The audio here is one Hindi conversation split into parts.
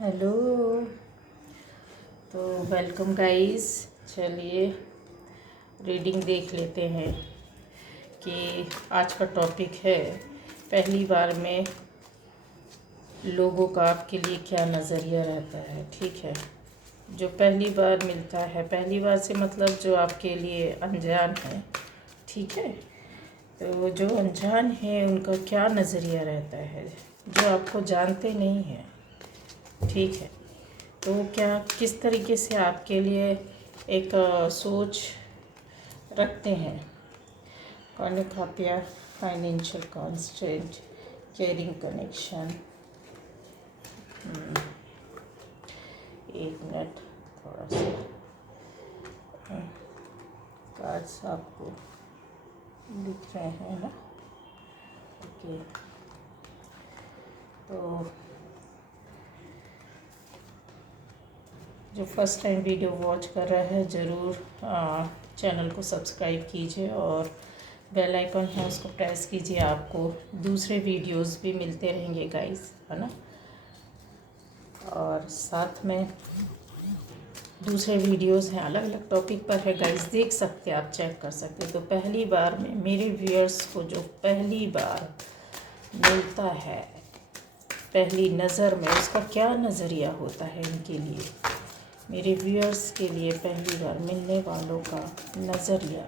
हेलो। तो वेलकम गाइस। चलिए रीडिंग देख लेते हैं कि आज का टॉपिक है पहली बार में लोगों का आपके लिए क्या नज़रिया रहता है। ठीक है, जो पहली बार मिलता है, पहली बार से मतलब जो आपके लिए अनजान है। ठीक है, तो जो अनजान है उनका क्या नज़रिया रहता है, जो आपको जानते नहीं हैं। ठीक है, तो क्या किस तरीके से आपके लिए एक सोच रखते हैं। कॉर्निकापिया, फाइनेंशियल कॉन्स्टेंट, केयरिंग कनेक्शन। एक मिनट, थोड़ा सा कार्ड्स आपको दिख रहे हैं ना। ओके, तो जो फर्स्ट टाइम वीडियो वॉच कर रहा है ज़रूर चैनल को सब्सक्राइब कीजिए और बेल आइकन है उसको प्रेस कीजिए। आपको दूसरे वीडियोस भी मिलते रहेंगे गाइस, है ना। और साथ में दूसरे वीडियोस हैं, अलग अलग टॉपिक पर है गाइस, देख सकते हैं आप, चेक कर सकते हैं। तो पहली बार में मेरे व्यूअर्स को जो पहली बार मिलता है पहली नज़र में, उसका क्या नज़रिया होता है इनके लिए, मेरे व्यूअर्स के लिए पहली बार मिलने वालों का नज़रिया।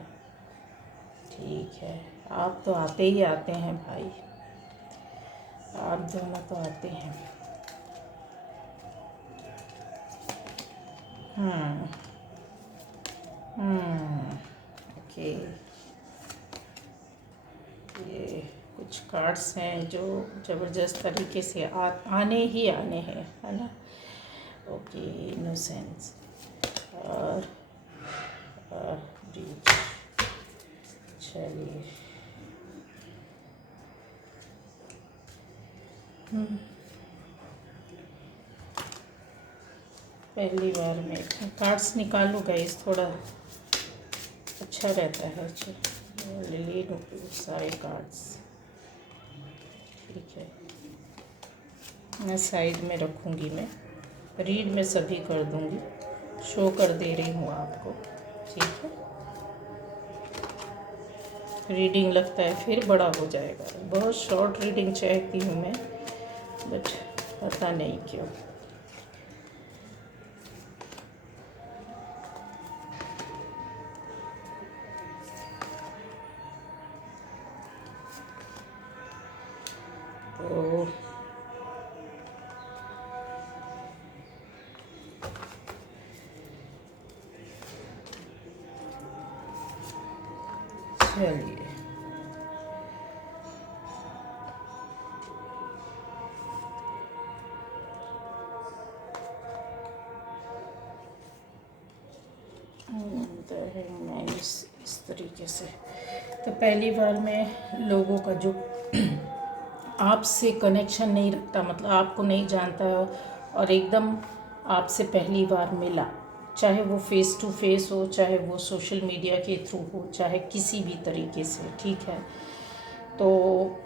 ठीक है, आप तो आते ही आते हैं भाई, आप दोनों तो आते हैं। ओके, ये कुछ कार्ड्स हैं जो ज़बरदस्त तरीके से आने ही आने हैं, है ना। ओके, इनोसेंस और ब्रीच। चलिए, पहली बार में कार्ड्स निकालूँ गाइस, थोड़ा अच्छा रहता है। ले लूँ सारे कार्ड्स। ठीक है, मैं साइड में रखूँगी, मैं रीड में सभी कर दूँगी, शो कर दे रही हूँ आपको। ठीक है, रीडिंग लगता है फिर बड़ा हो जाएगा, बहुत शॉर्ट रीडिंग चाहती हूँ मैं, बट पता नहीं क्यों। तो चलिए, इस तरीके से। तो पहली बार में लोगों का जो आपसे कनेक्शन नहीं रखता, मतलब आपको नहीं जानता और एकदम आपसे पहली बार मिला, चाहे वो फेस टू फेस हो, चाहे वो सोशल मीडिया के थ्रू हो, चाहे किसी भी तरीके से। ठीक है, तो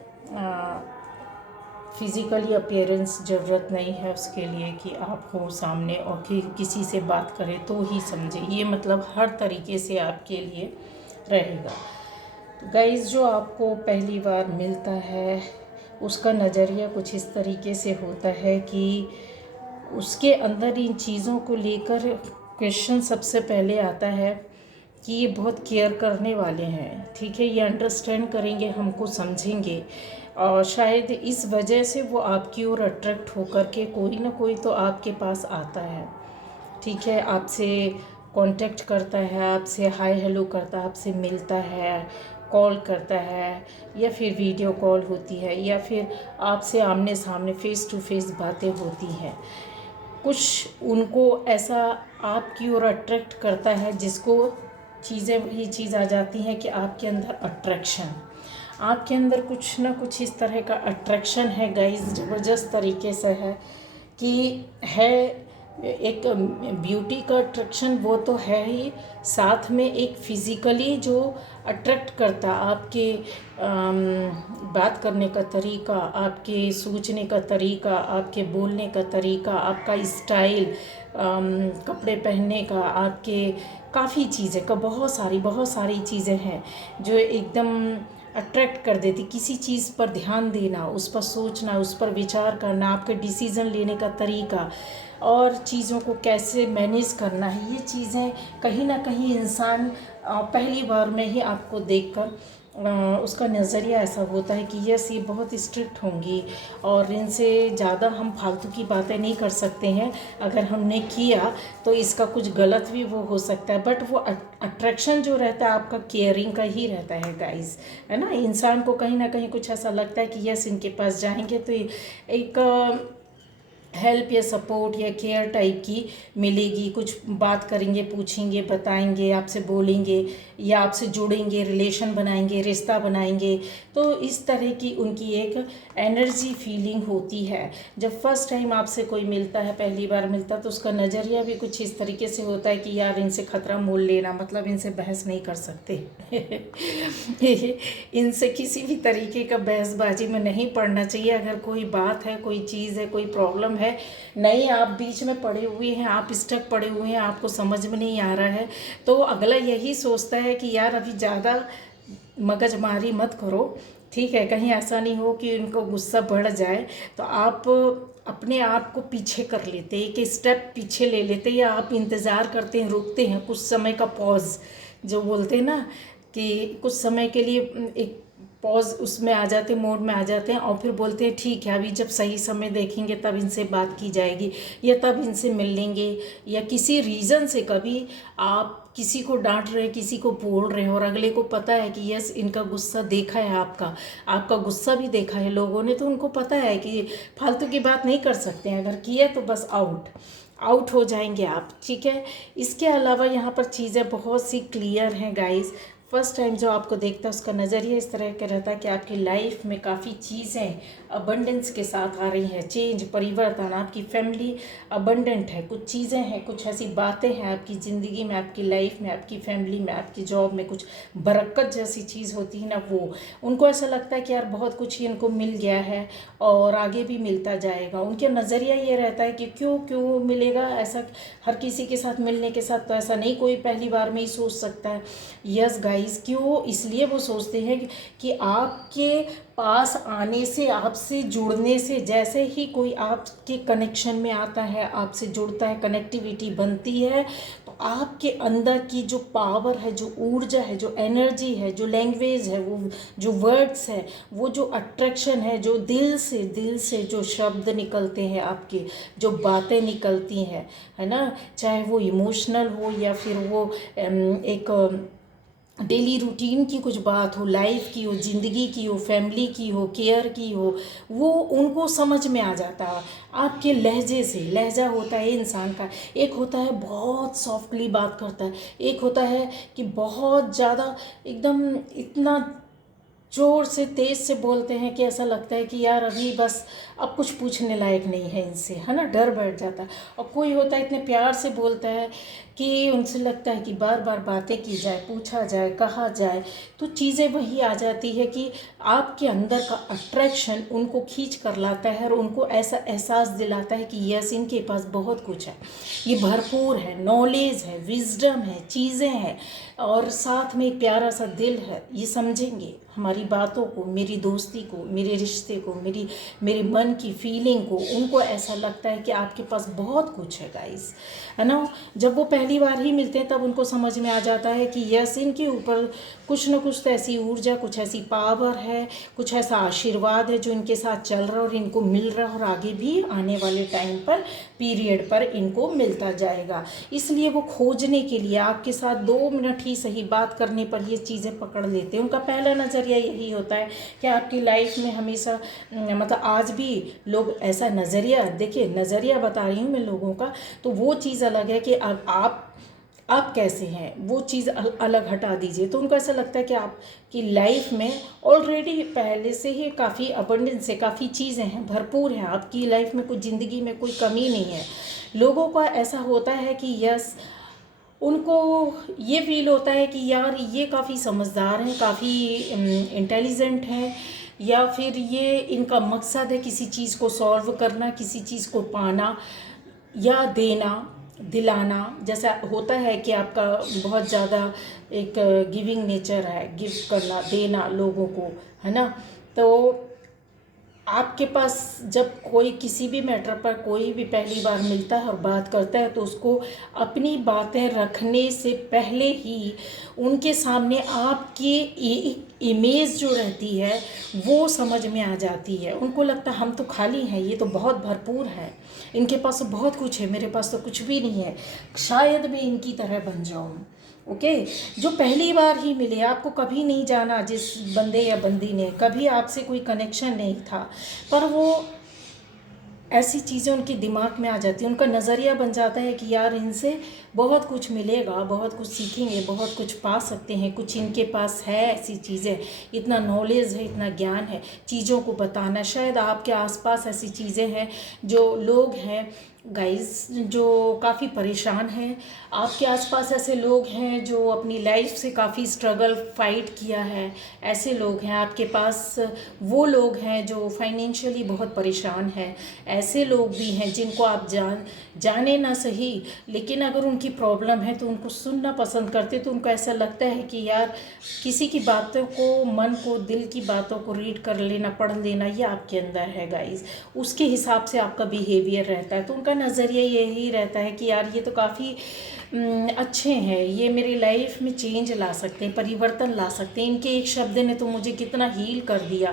फिज़िकली अपीयरेंस ज़रूरत नहीं है उसके लिए कि आप हो सामने और कि किसी से बात करें तो ही समझे, ये मतलब हर तरीके से आपके लिए रहेगा। तो गाइस, जो आपको पहली बार मिलता है उसका नज़रिया कुछ इस तरीके से होता है कि उसके अंदर इन चीज़ों को लेकर क्वेश्चन सबसे पहले आता है कि ये बहुत केयर करने वाले हैं। ठीक है, ये अंडरस्टैंड करेंगे, हमको समझेंगे, और शायद इस वजह से वो आपकी ओर अट्रैक्ट होकर के कोई ना कोई तो आपके पास आता है। ठीक है, आपसे कांटेक्ट करता है, आपसे हाय हेलो करता है, आपसे मिलता है, कॉल करता है, या फिर वीडियो कॉल होती है, या फिर आपसे आमने सामने फेस टू फेस बातें होती हैं। कुछ उनको ऐसा आपकी ओर अट्रैक्ट करता है जिसको ये चीज़ आ जाती है कि आपके अंदर अट्रैक्शन, आपके अंदर कुछ ना कुछ इस तरह का अट्रैक्शन है गाइस, ज़बरदस्त तरीके से है कि है एक ब्यूटी का अट्रैक्शन वो तो है ही, साथ में एक फिज़िकली जो अट्रैक्ट करता आपके बात करने का तरीका, आपके सोचने का तरीका, आपके बोलने का तरीका, आपका स्टाइल, कपड़े पहनने का, आपके काफ़ी चीज़ें का बहुत सारी चीज़ें हैं जो एकदम अट्रैक्ट कर देती। किसी चीज़ पर ध्यान देना, उस पर सोचना, उस पर विचार करना, आपके डिसीज़न लेने का तरीका और चीज़ों को कैसे मैनेज करना है, ये चीज़ें कहीं ना कहीं इंसान पहली बार में ही आपको देखकर उसका नज़रिया ऐसा होता है कि यस ये बहुत स्ट्रिक्ट होंगी और इनसे ज़्यादा हम फालतू की बातें नहीं कर सकते हैं, अगर हमने किया तो इसका कुछ गलत भी वो हो सकता है। बट वो अट्रैक्शन जो रहता है आपका केयरिंग का ही रहता है गाइस, है ना। इंसान को कहीं ना कहीं कुछ ऐसा लगता है कि यस इनके पास जाएंगे तो एक हेल्प या सपोर्ट या केयर टाइप की मिलेगी, कुछ बात करेंगे, पूछेंगे, बताएंगे, आपसे बोलेंगे या आपसे जुड़ेंगे, रिलेशन बनाएंगे, रिश्ता बनाएंगे। तो इस तरह की उनकी एक एनर्जी फीलिंग होती है। जब फर्स्ट टाइम आपसे कोई मिलता है, पहली बार मिलता है, तो उसका नज़रिया भी कुछ इस तरीके से होता है कि यार इनसे ख़तरा मोल लेना, मतलब इनसे बहस नहीं कर सकते इनसे किसी भी तरीके का बहसबाजी में नहीं पड़ना चाहिए। अगर कोई बात है, कोई चीज़ है, कोई प्रॉब्लम है, नहीं आप बीच में पड़े हुए हैं, आप स्टक पड़े हुए हैं, आपको समझ में नहीं आ रहा है, तो अगला यही सोचता है कि यार अभी ज़्यादा मगजमारी मत करो, ठीक है, कहीं ऐसा नहीं हो कि उनको गुस्सा बढ़ जाए। तो आप अपने आप को पीछे कर लेते, एक स्टेप पीछे ले लेते, या आप इंतज़ार करते हैं, रुकते हैं, कुछ समय का पॉज जो बोलते हैं ना, कि कुछ समय के लिए एक पॉज उसमें आ जाते, मोड में आ जाते हैं और फिर बोलते हैं ठीक है अभी जब सही समय देखेंगे तब इनसे बात की जाएगी या तब इनसे मिल लेंगे, या किसी रीज़न से कभी आप किसी को डांट रहे हैं, किसी को बोल रहे हैं और अगले को पता है कि यस इनका गुस्सा देखा है, आपका गुस्सा भी देखा है लोगों ने, तो उनको पता है कि फालतू की बात नहीं कर सकते हैं, अगर किया तो बस आउट हो जाएंगे आप, ठीक है। इसके अलावा यहाँ पर चीज़ें बहुत सी क्लियर हैं गाइस। फर्स्ट टाइम जो आपको देखता है उसका नज़रिया इस तरह का रहता है कि आपकी लाइफ में काफ़ी चीज़ें अबंडेंस के साथ आ रही हैं, चेंज, परिवर्तन, आपकी फैमिली अबंडेंट है, कुछ चीज़ें हैं, कुछ ऐसी बातें हैं आपकी ज़िंदगी में, आपकी लाइफ में, आपकी फैमिली में, आपकी जॉब में कुछ बरकत जैसी चीज़ होती है ना, वो उनको ऐसा लगता है कि यार बहुत कुछ ही इनको मिल गया है और आगे भी मिलता जाएगा। उनके नज़रिया ये रहता है कि क्यों मिलेगा, ऐसा हर किसी के साथ मिलने के साथ तो ऐसा नहीं कोई पहली बार में ही सोच सकता है। यस गाइस, क्यों इसलिए वो सोचते हैं कि आपके पास आने से, आपसे जुड़ने से, जैसे ही कोई आपके कनेक्शन में आता है, आपसे जुड़ता है, कनेक्टिविटी बनती है, तो आपके अंदर की जो पावर है, जो ऊर्जा है, जो एनर्जी है, जो लैंग्वेज है, वो जो वर्ड्स है, वो जो अट्रैक्शन है, जो दिल से जो शब्द निकलते हैं आपके, जो बातें निकलती हैं, है ना, चाहे वो इमोशनल हो या फिर वो एक डेली रूटीन की कुछ बात हो, लाइफ की हो, ज़िंदगी की हो, फैमिली की हो, केयर की हो, वो उनको समझ में आ जाता है आपके लहजे से। लहजा होता है इंसान का, एक होता है बहुत सॉफ्टली बात करता है, एक होता है कि बहुत ज़्यादा एकदम इतना ज़ोर से तेज़ से बोलते हैं कि ऐसा लगता है कि यार अभी बस अब कुछ पूछने लायक नहीं है इनसे, है ना, डर बैठ जाता है। और कोई होता है इतने प्यार से बोलता है कि उनसे लगता है कि बार बार बातें की जाए, पूछा जाए, कहा जाए, तो चीज़ें वही आ जाती है कि आपके अंदर का अट्रैक्शन उनको खींच कर लाता है और उनको ऐसा एहसास दिलाता है कि यस इनके पास बहुत कुछ है, ये भरपूर है, नॉलेज है, विजडम है, चीज़ें हैं और साथ में एक प्यारा सा दिल है, ये समझेंगे हमारी बातों को, मेरी दोस्ती को, मेरे रिश्ते को, मेरे मन की फीलिंग को। उनको ऐसा लगता है कि आपके पास बहुत कुछ है गाइस, है ना। जब वो पहली बार ही मिलते हैं तब उनको समझ में आ जाता है कि यस इनके ऊपर कुछ न कुछ तो ऐसी ऊर्जा, कुछ ऐसी पावर है, कुछ ऐसा आशीर्वाद है जो इनके साथ चल रहा है और इनको मिल रहा है और आगे भी आने वाले टाइम पर, पीरियड पर इनको मिलता जाएगा। इसलिए वो खोजने के लिए आपके साथ 2 मिनट ही सही बात करने पर ये चीज़ें पकड़ लेते हैं। उनका पहला नज़रिया यही होता है कि आपकी लाइफ में हमेशा मतलब आज भी लोग ऐसा नज़रिया, देखिए नज़रिया बता रही हूँ मैं लोगों का, तो वो चीज़ अलग है कि अब आप कैसे हैं, वो चीज़ अलग हटा दीजिए। तो उनको ऐसा लगता है कि आपकी लाइफ में ऑलरेडी पहले से ही काफ़ी अबंडेंस है, काफ़ी चीज़ें हैं, भरपूर हैं, आपकी लाइफ में कुछ ज़िंदगी में कोई कमी नहीं है। लोगों का ऐसा होता है कि यस, उनको ये फील होता है कि यार ये काफ़ी समझदार हैं, काफ़ी इंटेलिजेंट हैं, या फिर ये इनका मकसद है किसी चीज़ को सॉल्व करना, किसी चीज़ को पाना या देना, दिलाना। जैसा होता है कि आपका बहुत ज़्यादा एक गिविंग नेचर है, गिफ्ट करना, देना लोगों को, है ना। तो आपके पास जब कोई किसी भी मैटर पर कोई भी पहली बार मिलता है और बात करता है, तो उसको अपनी बातें रखने से पहले ही उनके सामने आपकी इमेज जो रहती है वो समझ में आ जाती है। उनको लगता है हम तो खाली हैं, ये तो बहुत भरपूर है, इनके पास तो बहुत कुछ है, मेरे पास तो कुछ भी नहीं है, शायद मैं इनकी तरह बन जाऊँ। ओके। जो पहली बार ही मिले, आपको कभी नहीं जाना जिस बंदे या बंदी ने, कभी आपसे कोई कनेक्शन नहीं था, पर वो ऐसी चीज़ें उनके दिमाग में आ जाती हैं, उनका नज़रिया बन जाता है कि यार इनसे बहुत कुछ मिलेगा, बहुत कुछ सीखेंगे, बहुत कुछ पा सकते हैं, कुछ इनके पास है ऐसी चीज़ें, इतना नॉलेज है, इतना ज्ञान है चीज़ों को बताना। शायद आपके आसपास ऐसी चीज़ें हैं, जो लोग हैं गाइस जो काफ़ी परेशान हैं, आपके आसपास ऐसे लोग हैं जो अपनी लाइफ से काफ़ी स्ट्रगल फाइट किया है, ऐसे लोग हैं आपके पास। वो लोग हैं जो फाइनेंशियली बहुत परेशान हैं, ऐसे लोग भी हैं जिनको आप जाने ना सही, लेकिन अगर उनकी प्रॉब्लम है तो उनको सुनना पसंद करते, तो उनको ऐसा लगता है कि यार किसी की बातों को, मन को, दिल की बातों को रीड कर लेना, पढ़ लेना, ये आपके अंदर है गाइस। उसके हिसाब से आपका बिहेवियर रहता है, तो उनका नज़रिया यही रहता है कि यार ये तो काफ़ी अच्छे हैं, ये मेरी लाइफ में चेंज ला सकते हैं, परिवर्तन ला सकते हैं, इनके एक शब्द ने तो मुझे कितना हील कर दिया।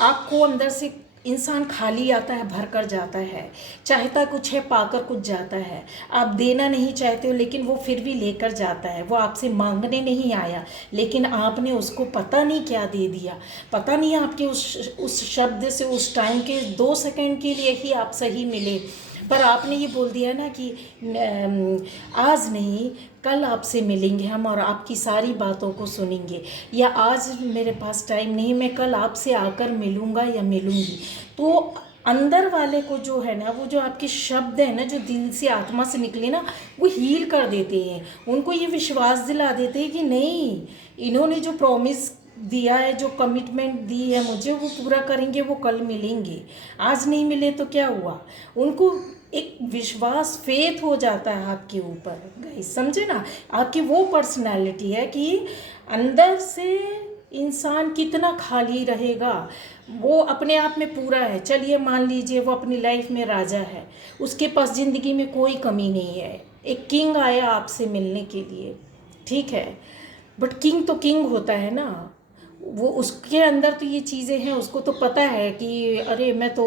आपको अंदर से इंसान खाली आता है, भर कर जाता है, चाहता कुछ है, पाकर कुछ जाता है। आप देना नहीं चाहते हो लेकिन वो फिर भी लेकर जाता है। वो आपसे मांगने नहीं आया, लेकिन आपने उसको पता नहीं क्या दे दिया, पता नहीं आपके उस शब्द से उस टाइम के 2 सेकंड के लिए ही आप सही मिले, पर आपने ये बोल दिया ना कि आज नहीं कल आपसे मिलेंगे हम और आपकी सारी बातों को सुनेंगे, या आज मेरे पास टाइम नहीं, मैं कल आपसे आकर मिलूँगा या मिलूँगी। तो अंदर वाले को जो है ना, वो जो आपके शब्द हैं ना, जो दिल से आत्मा से निकले ना, वो हील कर देते हैं, उनको ये विश्वास दिला देते हैं कि नहीं, इन्होंने जो प्रॉमिस दिया है, जो कमिटमेंट दी है मुझे, वो पूरा करेंगे, वो कल मिलेंगे। आज नहीं मिले तो क्या हुआ, उनको एक विश्वास, फेथ हो जाता है आपके ऊपर गाइस, समझे ना। आपकी वो पर्सनालिटी है कि अंदर से इंसान कितना खाली रहेगा, वो अपने आप में पूरा है। चलिए मान लीजिए वो अपनी लाइफ में राजा है, उसके पास ज़िंदगी में कोई कमी नहीं है, एक किंग आया आपसे मिलने के लिए, ठीक है, बट किंग तो किंग होता है ना, वो उसके अंदर तो ये चीज़ें हैं, उसको तो पता है कि अरे मैं तो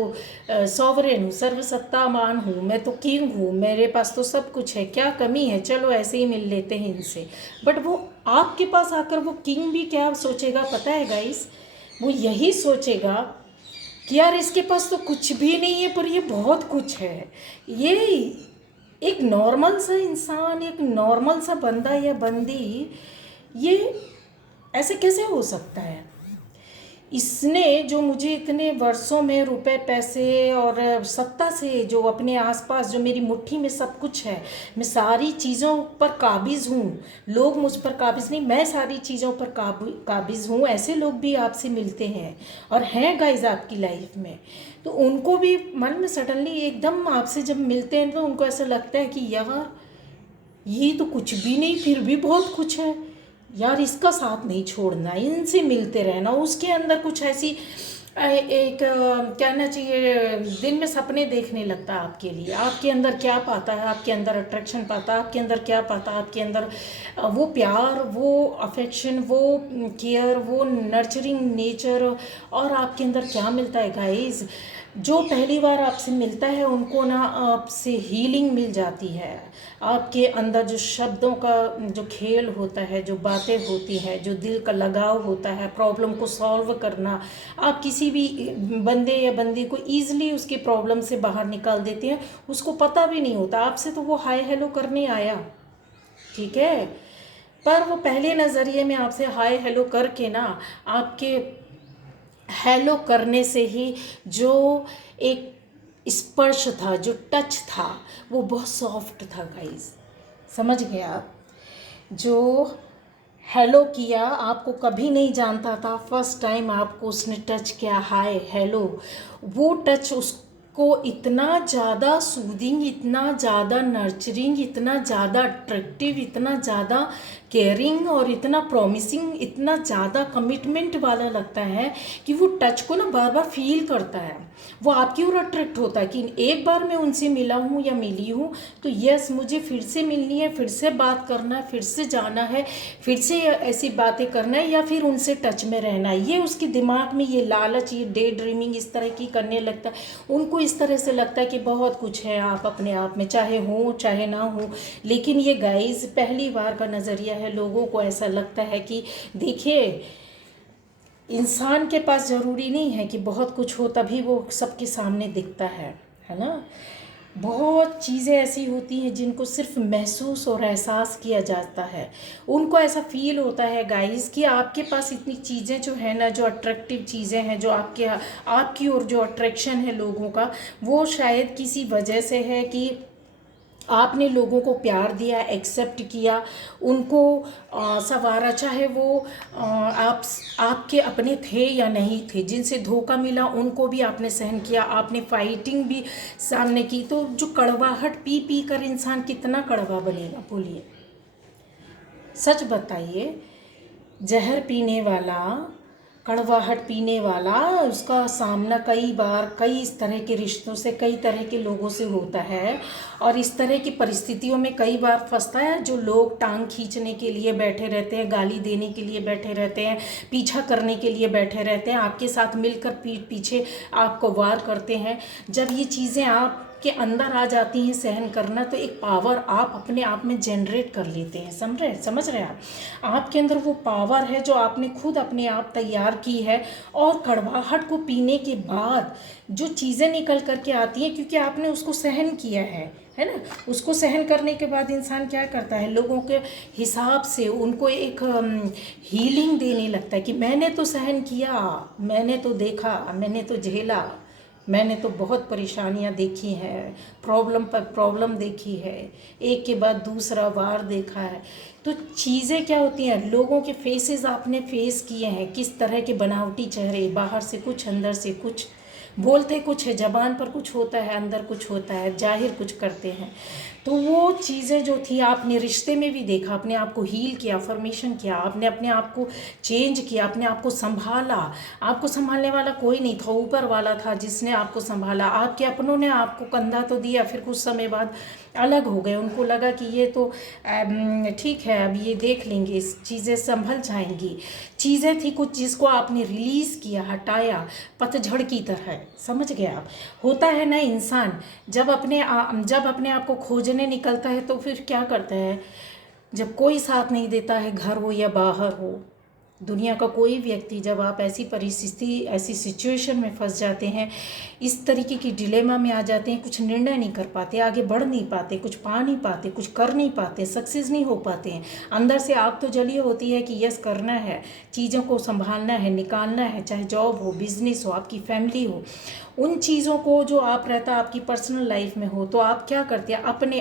सॉवरेन हूँ, सर्वसत्तामान हूँ, मैं तो किंग हूँ, मेरे पास तो सब कुछ है, क्या कमी है, चलो ऐसे ही मिल लेते हैं इनसे। बट वो आपके पास आकर वो किंग भी क्या सोचेगा पता है गाइस, वो यही सोचेगा कि यार इसके पास तो कुछ भी नहीं है पर ये बहुत कुछ है। ये एक नॉर्मल सा इंसान, एक नॉर्मल सा बंदा या बंदी, ये ऐसे कैसे हो सकता है। इसने जो मुझे इतने वर्षों में रुपए, पैसे और सत्ता से, जो अपने आसपास, जो मेरी मुट्ठी में सब कुछ है, मैं सारी चीज़ों पर काबिज़ हूँ, लोग मुझ पर काबिज़ नहीं, मैं सारी चीज़ों पर काबिज़ हूँ। ऐसे लोग भी आपसे मिलते हैं और हैं गाइज आपकी लाइफ में, तो उनको भी मन में सडनली एकदम आपसे जब मिलते हैं तो उनको ऐसा लगता है कि यार ये तो कुछ भी नहीं, फिर भी बहुत कुछ है यार, इसका साथ नहीं छोड़ना, इनसे मिलते रहना। उसके अंदर कुछ ऐसी एक कहना चाहिए, दिन में सपने देखने लगता है आपके लिए। आपके अंदर क्या पाता है, आपके अंदर अट्रैक्शन पाता है, आपके अंदर क्या पाता है, आपके अंदर वो प्यार, वो अफेक्शन, वो केयर, वो नर्चरिंग नेचर, और आपके अंदर क्या मिलता है गाइस। जो पहली बार आपसे मिलता है उनको ना आपसे हीलिंग मिल जाती है। आपके अंदर जो शब्दों का जो खेल होता है, जो बातें होती हैं, जो दिल का लगाव होता है, प्रॉब्लम को सॉल्व करना, आप किसी भी बंदे या बंदी को ईज़िली उसकी प्रॉब्लम से बाहर निकाल देते हैं, उसको पता भी नहीं होता आपसे तो वो हाय हेलो करने आया, ठीक है, पर वो पहले नज़रिए में आपसे हाय हेलो करके ना, आपके हेलो करने से ही जो एक स्पर्श था, जो टच था, वो बहुत सॉफ्ट था गाइस। समझ गए आप? जो हेलो किया, आपको कभी नहीं जानता था, फर्स्ट टाइम आपको उसने टच किया, हाय हेलो, वो टच उसको इतना ज़्यादा सूदिंग, इतना ज़्यादा नर्चरिंग, इतना ज़्यादा अट्रैक्टिव, इतना ज़्यादा केयरिंग और इतना प्रॉमिसिंग, इतना ज़्यादा कमिटमेंट वाला लगता है कि वो टच को ना बार बार फील करता है, वो आपकी ओर अट्रैक्ट होता है कि एक बार मैं उनसे मिला हूँ या मिली हूँ तो यस, मुझे फिर से मिलनी है, फिर से बात करना है, फिर से जाना है, फिर से ऐसी बातें करना है या फिर उनसे टच में रहना है। ये उसके दिमाग में ये लालच, ये डे ड्रीमिंग इस तरह की करने लगता है। उनको इस तरह से लगता है कि बहुत कुछ है आप अपने आप में, चाहे हो चाहे ना हो। लेकिन ये गाइस पहली बार का नज़रिया है, लोगों को ऐसा लगता है कि देखिए, इंसान के पास ज़रूरी नहीं है कि बहुत कुछ हो तभी वो सबके सामने दिखता है ना। बहुत चीज़ें ऐसी होती हैं जिनको सिर्फ महसूस और एहसास किया जाता है। उनको ऐसा फील होता है गाइस कि आपके पास इतनी चीज़ें जो है ना, जो अट्रैक्टिव चीज़ें हैं, जो आपकी ओर जो अट्रैक्शन है लोगों का, वो शायद किसी वजह से है कि आपने लोगों को प्यार दिया, एक्सेप्ट किया, उनको संवारा, चाहे वो आपके अपने थे या नहीं थे, जिनसे धोखा मिला उनको भी आपने सहन किया, आपने फाइटिंग भी सामने की। तो जो कड़वाहट पी पी कर इंसान कितना कड़वा बनेगा, बोलिए, सच बताइए। जहर पीने वाला, कड़वाहट पीने वाला, उसका सामना कई बार कई इस तरह के रिश्तों से, कई तरह के लोगों से होता है और इस तरह की परिस्थितियों में कई बार फंसता है। जो लोग टांग खींचने के लिए बैठे रहते हैं, गाली देने के लिए बैठे रहते हैं, पीछा करने के लिए बैठे रहते हैं, आपके साथ मिलकर पीठ पीछे आपको वार करते हैं, जब ये चीज़ें आप के अंदर आ जाती हैं सहन करना, तो एक पावर आप अपने आप में जनरेट कर लेते हैं। समझ रहे हैं आप? आपके अंदर वो पावर है जो आपने खुद अपने आप तैयार की है। और कड़वाहट को पीने के बाद जो चीज़ें निकल करके आती हैं, क्योंकि आपने उसको सहन किया है ना। उसको सहन करने के बाद इंसान क्या करता है, लोगों के हिसाब से उनको एक हीलिंग देने लगता है कि मैंने तो सहन किया, मैंने तो देखा, मैंने तो झेला, मैंने तो बहुत परेशानियां देखी हैं, प्रॉब्लम पर प्रॉब्लम देखी है, एक के बाद दूसरा वार देखा है। तो चीज़ें क्या होती हैं, लोगों के फेसेस आपने फेस किए हैं, किस तरह के बनावटी चेहरे, बाहर से कुछ अंदर से कुछ, बोलते कुछ है, ज़बान पर कुछ होता है, अंदर कुछ होता है, जाहिर कुछ करते हैं। तो वो चीज़ें जो थी आपने रिश्ते में भी देखा, अपने आप को हील किया, फॉर्मेशन किया, आपने अपने आप को चेंज किया, अपने आप को संभाला। आपको संभालने वाला कोई नहीं था, ऊपर वाला था जिसने आपको संभाला। आपके अपनों ने आपको कंधा तो दिया, फिर कुछ समय बाद अलग हो गए, उनको लगा कि ये तो ठीक है, अब ये देख लेंगे, इस चीज़ें संभल जाएंगी। चीज़ें थी कुछ जिसको आपने रिलीज़ किया, हटाया, पतझड़ की तरह। समझ गए आप? होता है ना इंसान जब अपने आप को खोजने निकलता है तो फिर क्या करता है, जब कोई साथ नहीं देता है, घर हो या बाहर हो, दुनिया का कोई व्यक्ति, जब आप ऐसी परिस्थिति, ऐसी सिचुएशन में फंस जाते हैं, इस तरीके की डिलेमा में आ जाते हैं, कुछ निर्णय नहीं कर पाते, आगे बढ़ नहीं पाते, कुछ पा नहीं पाते, कुछ कर नहीं पाते, सक्सेस नहीं हो पाते हैं, अंदर से आग तो जली होती है कि यस करना है, चीज़ों को संभालना है, निकालना है, चाहे जॉब हो, बिजनेस हो, आपकी फैमिली हो, उन चीज़ों को जो आप रहता आपकी पर्सनल लाइफ में हो, तो आप क्या करते हैं, अपने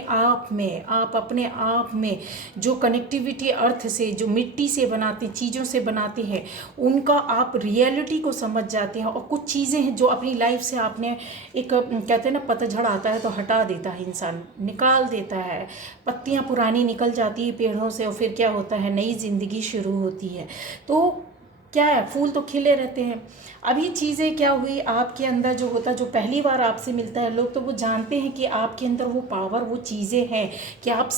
आप में जो कनेक्टिविटी अर्थ से, जो मिट्टी से बनाते, चीज़ों से बनाते हैं, उनका आप रियलिटी को समझ जाते हैं। और कुछ चीज़ें हैं जो अपनी लाइफ से आपने एक, कहते हैं ना, पतझड़ आता है तो हटा देता है इंसान, निकाल देता है, पत्तियां पुरानी निकल जाती है पेड़ों से और फिर क्या होता है, नई ज़िंदगी शुरू होती है। तो क्या है, फूल तो खिले रहते हैं। अब ये चीज़ें क्या हुई, आपके अंदर जो होता, जो पहली बार आपसे मिलता है लोग, तो वो जानते हैं कि आपके अंदर वो पावर, वो चीज़ें हैं कि आप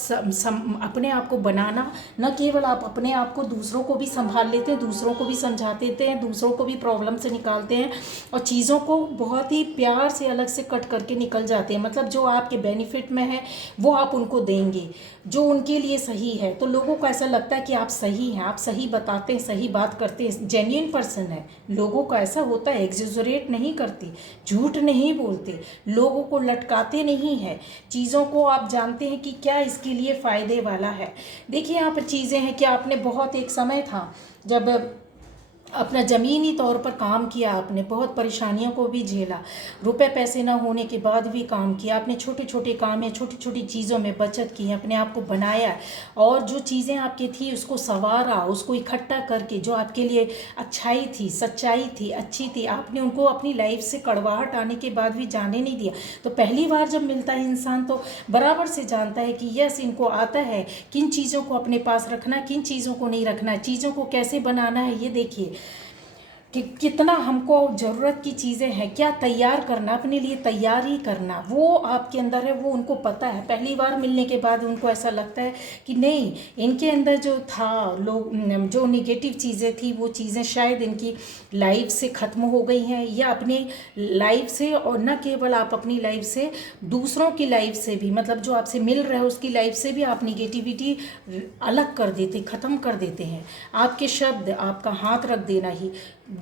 अपने आप को बनाना, न केवल आप अपने आप को, दूसरों को भी संभाल लेते हैं, दूसरों को भी समझा देते हैं, दूसरों को भी प्रॉब्लम से निकालते हैं और चीज़ों को बहुत ही प्यार से अलग से कट करके निकल जाते हैं। मतलब जो आपके बेनिफिट में है वो आप उनको देंगे, जो उनके लिए सही है। तो लोगों को ऐसा लगता है कि आप सही हैं, आप सही बताते हैं, सही बात करते हैं, जेन्युइन पर्सन है। लोगों को ऐसा होता है, एग्जेजरेट नहीं करते, झूठ नहीं बोलते, लोगों को लटकाते नहीं हैं, चीज़ों को आप जानते हैं कि क्या इसके लिए फ़ायदे वाला है। देखिए यहाँ पर चीज़ें हैं कि आपने बहुत, एक समय था जब अपना ज़मीनी तौर पर काम किया, आपने बहुत परेशानियों को भी झेला, रुपए पैसे ना होने के बाद भी काम किया, आपने छोटे छोटे काम या छोटी छोटी चीज़ों में बचत की, अपने आप को बनाया और जो चीज़ें आपकी थी उसको संवारा, उसको इकट्ठा करके जो आपके लिए अच्छाई थी, सच्चाई थी, अच्छी थी, आपने उनको अपनी लाइफ से कड़वाहट आने के बाद भी जाने नहीं दिया। तो पहली बार जब मिलता है इंसान तो बराबर से जानता है कि यस, इनको आता है किन चीज़ों को अपने पास रखना, किन चीज़ों को नहीं रखना, चीज़ों को कैसे बनाना है। ये देखिए कि कितना हमको ज़रूरत की चीज़ें हैं, क्या तैयार करना, अपने लिए तैयारी करना, वो आपके अंदर है, वो उनको पता है। पहली बार मिलने के बाद उनको ऐसा लगता है कि नहीं, इनके अंदर जो था, लोग जो निगेटिव चीज़ें थी वो चीज़ें शायद इनकी लाइफ से ख़त्म हो गई हैं, या अपनी लाइफ से, और न केवल आप अपनी लाइफ से, दूसरों की लाइफ से भी, मतलब जो आपसे मिल रहा है उसकी लाइफ से भी आप निगेटिविटी अलग कर देते, ख़त्म कर देते हैं। आपके शब्द, आपका हाथ रख देना ही,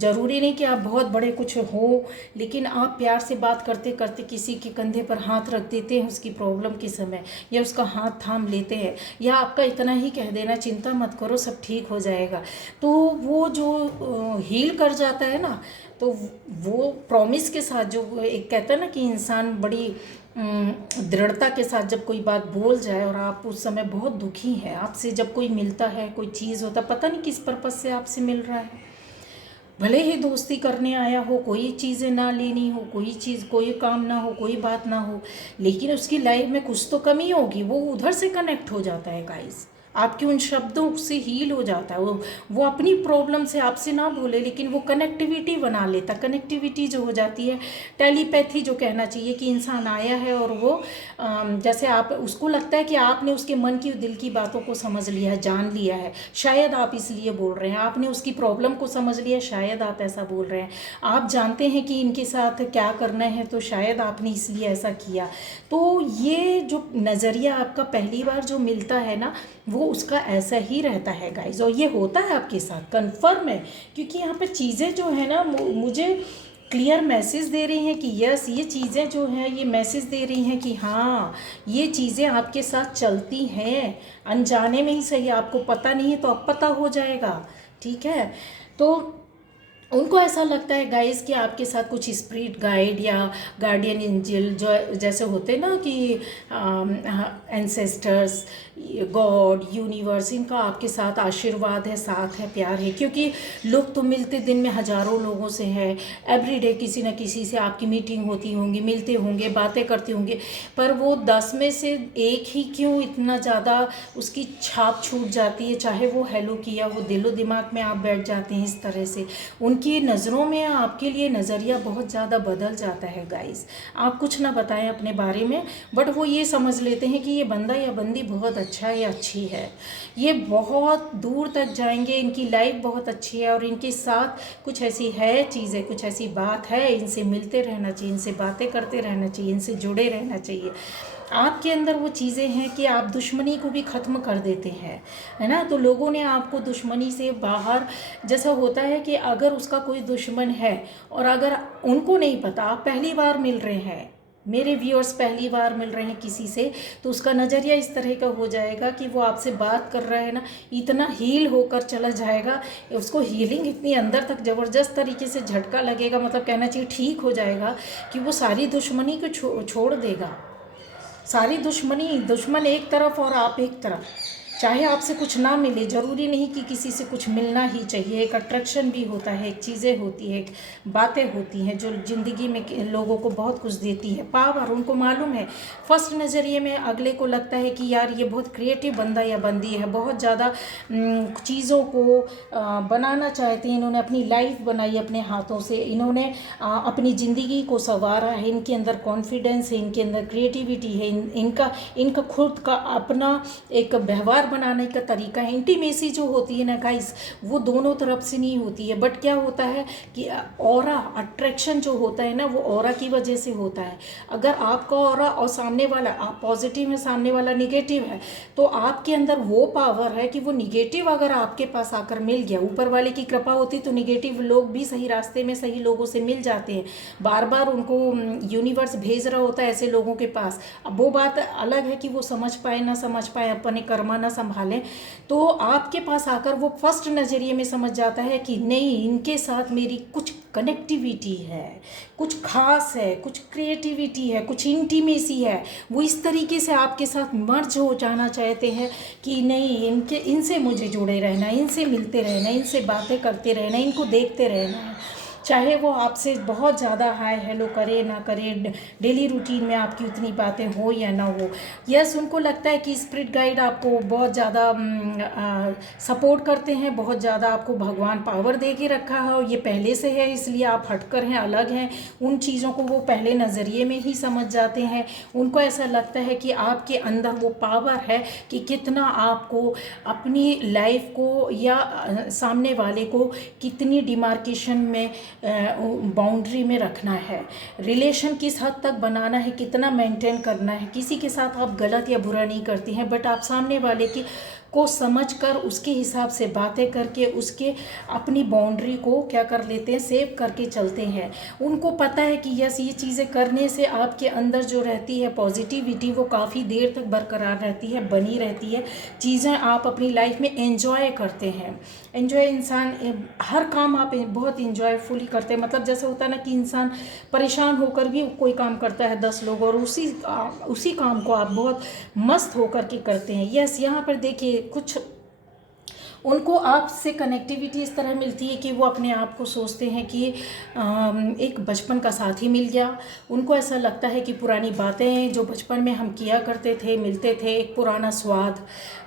ज़रूरी नहीं कि आप बहुत बड़े कुछ हो, लेकिन आप प्यार से बात करते करते किसी के कंधे पर हाथ रख देते हैं उसकी प्रॉब्लम के समय, या उसका हाथ थाम लेते हैं, या आपका इतना ही कह देना चिंता मत करो सब ठीक हो जाएगा, तो वो जो हील कर जाता है ना, तो वो प्रॉमिस के साथ, जो एक कहता है ना कि इंसान बड़ी दृढ़ता के साथ जब कोई बात बोल जाए और आप उस समय बहुत दुखी हैं, आपसे जब कोई मिलता है, कोई चीज़ होता, पता नहीं किस पर्पज़ से आपसे मिल रहा है, भले ही दोस्ती करने आया हो, कोई चीज़ें ना लेनी हो, कोई चीज़, कोई काम ना हो, कोई बात ना हो, लेकिन उसकी लाइफ में कुछ तो कमी होगी, वो उधर से कनेक्ट हो जाता है गाइस, आपके उन शब्दों से हील हो जाता है, वो अपनी प्रॉब्लम से आपसे ना बोले, लेकिन वो कनेक्टिविटी बना लेता। कनेक्टिविटी जो हो जाती है, टेलीपैथी जो कहना चाहिए, कि इंसान आया है और वो जैसे आप, उसको लगता है कि आपने उसके मन की, दिल की बातों को समझ लिया है, जान लिया है, शायद आप इसलिए बोल रहे हैं, आपने उसकी प्रॉब्लम को समझ लिया, शायद आप ऐसा बोल रहे हैं, आप जानते हैं कि इनके साथ क्या करना है, तो शायद आपने इसलिए ऐसा किया। तो ये जो नज़रिया आपका पहली बार जो मिलता है ना, वो उसका ऐसा ही रहता है गाइज, और ये होता है आपके साथ, कन्फर्म है, क्योंकि यहाँ पे चीज़ें जो है ना, मुझे क्लियर मैसेज दे रही हैं कि यस, ये चीज़ें जो हैं, ये मैसेज दे रही हैं कि हाँ, ये चीज़ें आपके साथ चलती हैं, अनजाने में ही सही, आपको पता नहीं है तो अब पता हो जाएगा, ठीक है। तो उनको ऐसा लगता है गाइस कि आपके साथ कुछ स्पिरिट गाइड या गार्डियन एंजल जो जैसे होते हैं ना, कि एंसेस्टर्स, गॉड, यूनिवर्स, इनका आपके साथ आशीर्वाद है, साथ है, प्यार है, क्योंकि लोग तो मिलते दिन में हज़ारों लोगों से हैं, एवरीडे किसी न किसी से आपकी मीटिंग होती होंगी, मिलते होंगे, बातें करते होंगे, पर वो 10 में से एक ही क्यों इतना ज़्यादा उसकी छाप छूट जाती है, चाहे वो हेलो किया, वो दिलो दिमाग में आप बैठ जाते हैं इस तरह से, उनकी नज़रों में आपके लिए नज़रिया बहुत ज़्यादा बदल जाता है गाइस। आप कुछ ना बताएं अपने बारे में, बट वो ये समझ लेते हैं कि ये बंदा या बंदी बहुत अच्छा है या अच्छी है, ये बहुत दूर तक जाएंगे, इनकी लाइफ बहुत अच्छी है, और इनके साथ कुछ ऐसी है चीज़ें, कुछ ऐसी बात है, इनसे मिलते रहना चाहिए, इनसे बातें करते रहना चाहिए, इनसे जुड़े रहना चाहिए। आपके अंदर वो चीज़ें हैं कि आप दुश्मनी को भी ख़त्म कर देते हैं, है ना। तो लोगों ने आपको दुश्मनी से बाहर, जैसा होता है कि अगर उसका कोई दुश्मन है और अगर उनको नहीं पता, आप पहली बार मिल रहे हैं, मेरे व्यूअर्स पहली बार मिल रहे हैं किसी से, तो उसका नज़रिया इस तरह का हो जाएगा कि वो आपसे बात कर रहा है ना, इतना हील होकर चला जाएगा, उसको हीलिंग इतनी अंदर तक ज़बरदस्त तरीके से झटका लगेगा, मतलब कहना चाहिए ठीक हो जाएगा, कि वो सारी दुश्मनी को छोड़ देगा। सारी दुश्मनी, दुश्मन एक तरफ और आप एक तरफ, चाहे आपसे कुछ ना मिले, ज़रूरी नहीं कि किसी से कुछ मिलना ही चाहिए, एक अट्रैक्शन भी होता है, एक चीज़ें होती है, एक बातें होती हैं जो ज़िंदगी में लोगों को बहुत कुछ देती है, पावर, उनको मालूम है। फर्स्ट नज़रिए में अगले को लगता है कि यार ये बहुत क्रिएटिव बंदा या बंदी है, बहुत ज़्यादा चीज़ों को बनाना चाहते हैं, इन्होंने अपनी लाइफ बनाई अपने हाथों से, इन्होंने अपनी ज़िंदगी को संवारा है, इनके अंदर कॉन्फिडेंस है, इनके अंदर क्रिएटिविटी है, इनका खुद का अपना एक व्यवहार बनाने का तरीका है। इंटीमेसी जो होती है ना गाइस, वो दोनों तरफ से नहीं होती है, बट क्या होता है कि ऑरा, अट्रैक्शन जो होता है ना, वो ऑरा की वजह से होता है। अगर आपका ऑरा और सामने वाला, आप पॉजिटिव है, सामने वाला निगेटिव है, तो आपके अंदर वो पावर है कि वो निगेटिव अगर आपके पास आकर मिल गया, ऊपर वाले की कृपा होती तो निगेटिव लोग भी सही रास्ते में सही लोगों से मिल जाते हैं, बार बार उनको यूनिवर्स भेज रहा होता है ऐसे लोगों के पास। अब वो बात अलग है कि वो समझ पाए ना समझ पाए, अपने कर्मा ना संभालें, तो आपके पास आकर वो फर्स्ट नज़रिए में समझ जाता है कि नहीं, इनके साथ मेरी कुछ कनेक्टिविटी है, कुछ खास है, कुछ क्रिएटिविटी है, कुछ इंटीमेसी है। वो इस तरीके से आपके साथ मर्ज हो जाना चाहते हैं कि नहीं, इनसे मुझे जुड़े रहना, इनसे मिलते रहना, इनसे बातें करते रहना, इनको देखते रहना है। चाहे वो आपसे बहुत ज़्यादा हाय हेलो करे ना करे, डेली रूटीन में आपकी उतनी बातें हो या ना हो। यस, उनको लगता है कि स्पिरिट गाइड आपको बहुत ज़्यादा सपोर्ट करते हैं, बहुत ज़्यादा आपको भगवान पावर दे के रखा है और ये पहले से है, इसलिए आप हटकर हैं, अलग हैं। उन चीज़ों को वो पहले नज़रिए में ही समझ जाते हैं। उनको ऐसा लगता है कि आपके अंदर वो पावर है कि कितना आपको अपनी लाइफ को या सामने वाले को कितनी डिमार्केशन में, बाउंड्री में रखना है, रिलेशन किस हद तक बनाना है, कितना मेंटेन करना है। किसी के साथ आप गलत या बुरा नहीं करती हैं, बट आप सामने वाले की को समझकर उसके हिसाब से बातें करके उसके अपनी बाउंड्री को क्या कर लेते हैं, सेव करके चलते हैं। उनको पता है कि यस, ये चीज़ें करने से आपके अंदर जो रहती है पॉजिटिविटी वो काफ़ी देर तक बरकरार रहती है, बनी रहती है। चीज़ें आप अपनी लाइफ में एंजॉय करते हैं। एंजॉय इंसान हर काम आप बहुत इंजॉयफुली करते हैं। मतलब जैसे होता है ना कि इंसान परेशान होकर भी कोई काम करता है 10 लोग, और उसी काम को आप बहुत मस्त होकर के करते हैं। यस, यहाँ पर देखिए कुछ उनको आपसे कनेक्टिविटी इस तरह मिलती है कि वो अपने आप को सोचते हैं कि एक बचपन का साथी मिल गया। उनको ऐसा लगता है कि पुरानी बातें जो बचपन में हम किया करते थे, मिलते थे, एक पुराना स्वाद,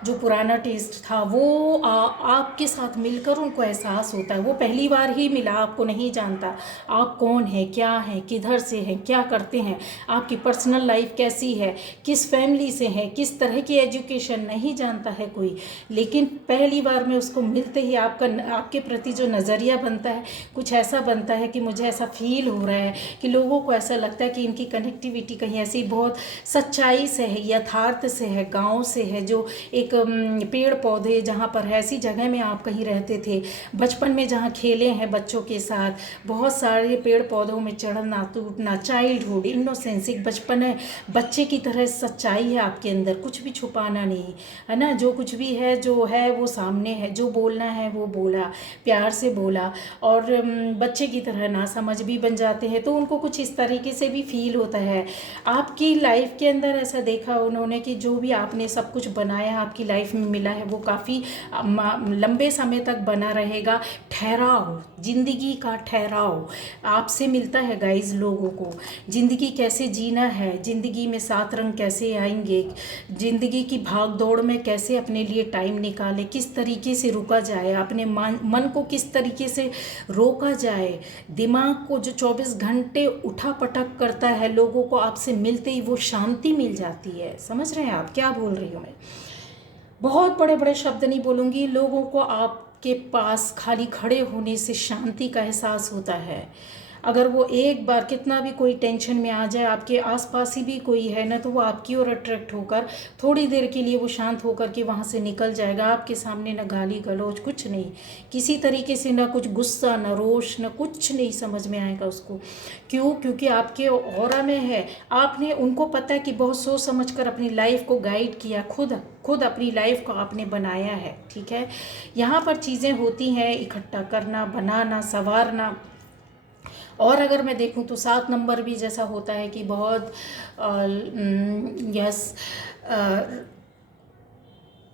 जो पुराना टेस्ट था, वो आपके साथ मिलकर उनको एहसास होता है। वो पहली बार ही मिला, आपको नहीं जानता आप कौन हैं, क्या हैं, किधर से हैं, क्या करते हैं, आपकी पर्सनल लाइफ कैसी है, किस फैमिली से हैं, किस तरह की एजुकेशन, नहीं जानता है कोई। लेकिन पहली बार में उसको मिलते ही आपके प्रति जो नज़रिया बनता है कुछ ऐसा बनता है कि मुझे ऐसा फील हो रहा है कि लोगों को ऐसा लगता है कि इनकी कनेक्टिविटी कहीं ऐसी बहुत सच्चाई से है, यथार्थ से है, गांव से है, जो एक पेड़ पौधे जहाँ पर है, ऐसी जगह में आप कहीं रहते थे बचपन में, जहाँ खेले हैं बच्चों के साथ, बहुत सारे पेड़ पौधों में चढ़ना, टूटना, चाइल्डहुड, इनोसेंस, एक बचपन है, बच्चे की तरह सच्चाई है आपके अंदर, कुछ भी छुपाना नहीं है ना। जो कुछ भी है, जो है वो सामने है, जो बोलना है वो बोला, प्यार से बोला, और बच्चे की तरह ना समझ भी बन जाते हैं। तो उनको कुछ इस तरीके से भी फील होता है। आपकी लाइफ के अंदर ऐसा देखा उन्होंने कि जो भी आपने सब कुछ बनाया आपकी लाइफ में मिला है वो काफ़ी लंबे समय तक बना रहेगा। ठहराव, जिंदगी का ठहराव आपसे मिलता है गाइज। लोगों को ज़िंदगी कैसे जीना है, ज़िंदगी में 7 रंग कैसे आएंगे, ज़िंदगी की भाग दौड़ में कैसे अपने लिए टाइम निकाले, किस तरीके से रुका जाए, अपने मन को किस तरीके से रोका जाए, दिमाग को जो 24 घंटे उठा पटक करता है, लोगों को आपसे मिलते ही वो शांति मिल जाती है। समझ रहे हैं आप क्या बोल रही हूँ मैं? बहुत बड़े बड़े शब्द नहीं बोलूँगी। लोगों को आपके पास खाली खड़े होने से शांति का एहसास होता है। अगर वो एक बार कितना भी कोई टेंशन में आ जाए, आपके आसपास ही भी कोई है ना, तो वो आपकी ओर अट्रैक्ट होकर थोड़ी देर के लिए वो शांत होकर के वहाँ से निकल जाएगा। आपके सामने ना गाली गलौज, कुछ नहीं, किसी तरीके से ना कुछ गुस्सा, ना रोष, ना कुछ नहीं समझ में आएगा उसको। क्यों? क्योंकि आपके ऑरा में है। आपने, उनको पता है कि बहुत सोच समझ कर अपनी लाइफ को गाइड किया, खुद अपनी लाइफ को आपने बनाया है। ठीक है, यहाँ पर चीज़ें होती हैं, इकट्ठा करना, बनाना, संवारना। और अगर मैं देखूं तो 7 नंबर भी जैसा होता है कि बहुत यस,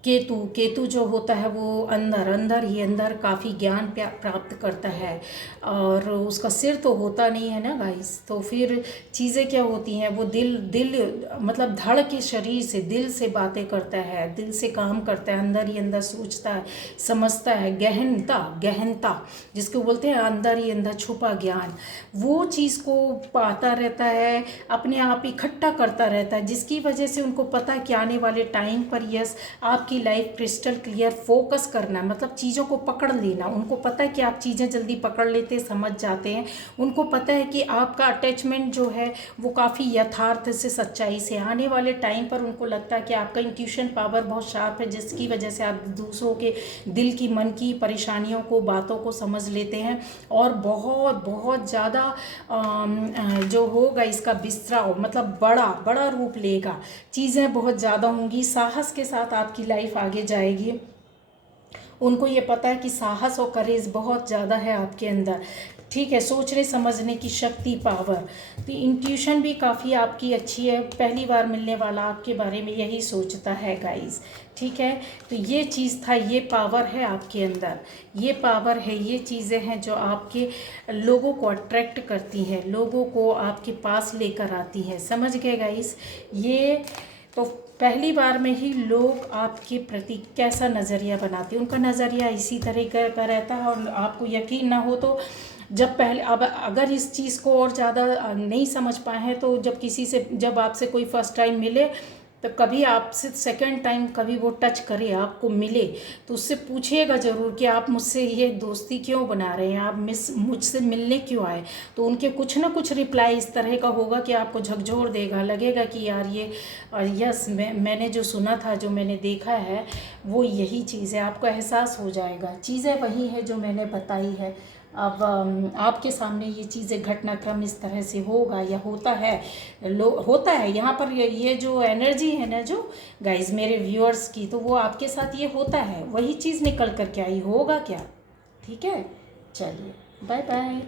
केतु जो होता है वो अंदर काफ़ी ज्ञान प्राप्त करता है, और उसका सिर तो होता नहीं है ना गाइस। तो फिर चीज़ें क्या होती हैं, वो दिल मतलब धड़ के शरीर से, दिल से बातें करता है, दिल से काम करता है, अंदर ही अंदर सोचता है, समझता है। गहनता जिसको बोलते हैं अंदर ही अंदर छुपा ज्ञान, वो चीज़ को पाता रहता है, अपने आप इकट्ठा करता रहता है, जिसकी वजह से उनको पता है कि आने वाले टाइम पर यस आपकी लाइफ क्रिस्टल क्लियर, फोकस करना मतलब चीज़ों को पकड़ लेना। उनको पता है कि आप चीज़ें जल्दी पकड़ लेते, समझ जाते हैं। उनको पता है कि आपका अटैचमेंट जो है वो काफ़ी यथार्थ से, सच्चाई से। आने वाले टाइम पर उनको लगता है कि आपका इंट्यूशन पावर बहुत शार्प है, जिसकी वजह से आप दूसरों के दिल की, मन की परेशानियों को, बातों को समझ लेते हैं, और बहुत बहुत ज़्यादा जो होगा इसका विस्तार मतलब बड़ा रूप लेगा। चीज़ें बहुत ज़्यादा होंगी, साहस के साथ आपकी लाइफ लाइफ आगे जाएगी। उनको ये पता है कि साहस और करेज बहुत ज़्यादा है आपके अंदर, ठीक है, सोचने समझने की शक्ति, पावर। तो इंट्यूशन भी काफ़ी आपकी अच्छी है। पहली बार मिलने वाला आपके बारे में यही सोचता है गाइस, ठीक है। तो ये चीज़ था, ये पावर है आपके अंदर, ये पावर है, ये चीज़ें हैं जो आपके लोगों को अट्रैक्ट करती हैं, लोगों को आपके पास लेकर आती हैं, समझ गए गाइस। ये तो पहली बार में ही लोग आपके प्रति कैसा नज़रिया बनाते हैं, उनका नज़रिया इसी तरीके का रहता है। और आपको यकीन ना हो तो जब पहले, अब अगर इस चीज़ को और ज़्यादा नहीं समझ पाए हैं तो जब आपसे कोई फर्स्ट टाइम मिले, तो कभी आपसे सेकंड टाइम कभी वो टच करे, आपको मिले, तो उससे पूछिएगा ज़रूर कि आप मुझसे ये दोस्ती क्यों बना रहे हैं, आप मुझसे मिलने क्यों आए। तो उनके कुछ ना कुछ रिप्लाई इस तरह का होगा कि आपको झकझोर देगा, लगेगा कि यार ये यस, मैंने जो सुना था, जो मैंने देखा है वो यही चीज़ है। आपको एहसास हो जाएगा चीज़ें वही है जो मैंने बताई है। अब आपके सामने ये चीज़ें, घटनाक्रम इस तरह से होगा या होता है, होता है यहाँ पर। ये जो एनर्जी है ना जो गाइस मेरे व्यूअर्स की, तो वो आपके साथ ये होता है, वही चीज़ निकल कर के आई होगा क्या, ठीक है। चलिए, बाय बाय।